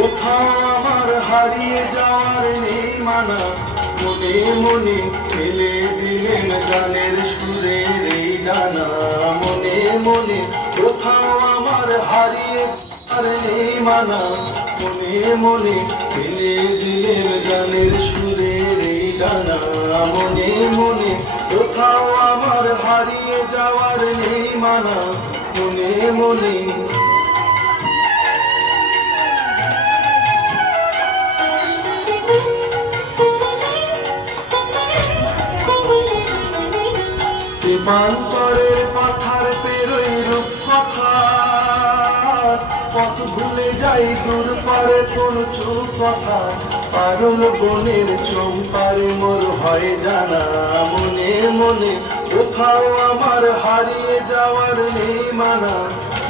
কোথাও আমার হারিয়ে যাওয়ার নেই মানা, মনে মনে ফেলে দিলেন গানের সুরের এই ডানা। মনে মনে কোথাও আমার হারিয়ে যাওয়ার নেই মানা, মনে মনে ফেলে দিলেন গানের সুরের এই ডানা। মনে মনে কোথাও আমার হারিয়ে যাওয়ার নেই মানা, মনে মনে। দেবান্তরের পাথার পেরোই রূপকথা, পথ ভুলে যাই দূর পারে কোন চুপ কথা। পারুল বনের চম্পারে মোর হয় জানা, মনে মনে কোথাও আমার হারিয়ে যাওয়ার নেই মানা।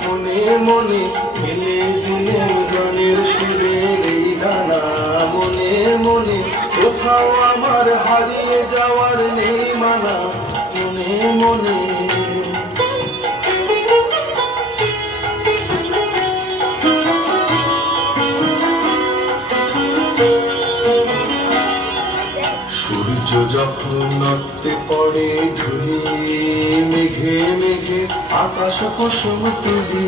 মনে মনে ফেলে দিলেন গানের সুরের এই ডানা। মনে মনে কোথাও আমার হারিয়ে যাওয়ার নেই মানা, মনে মনে। সূর্য যখন অস্তে পড়ে ধুলি, মেঘে মেঘে আকাশ কুসুম তুলি।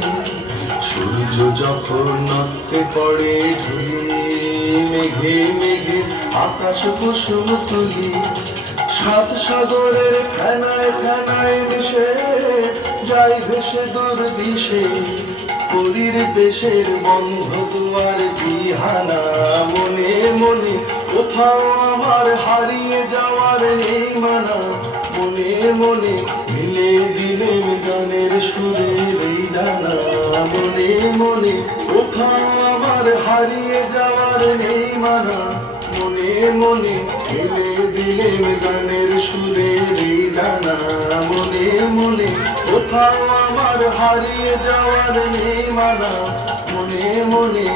সূর্য যখন অস্তে পড়ে ধুলি, মেঘে মেঘে আকাশ কুসুম তুলি। সাত সাগরের ফেনায় ফেনায় মিশে যাই ভেসে দূর দিশে, পুরীর দেশের বন্ধ দুয়ার দিহানা। মনে মনে কোথাও আমার হারিয়ে যাওয়ার নেই মানা, মনে মনে মিলে দিলেন গানের সুরের এই ডানা। মনে মনে কোথাও আমার হারিয়ে যাওয়ার নেই মানা, মনে মনে মিলে দিলেন গানের সুরের এই ডানা। মনে মনে কোথাও আমার হারিয়ে যাওয়ার নেই মানা, মনে মনে।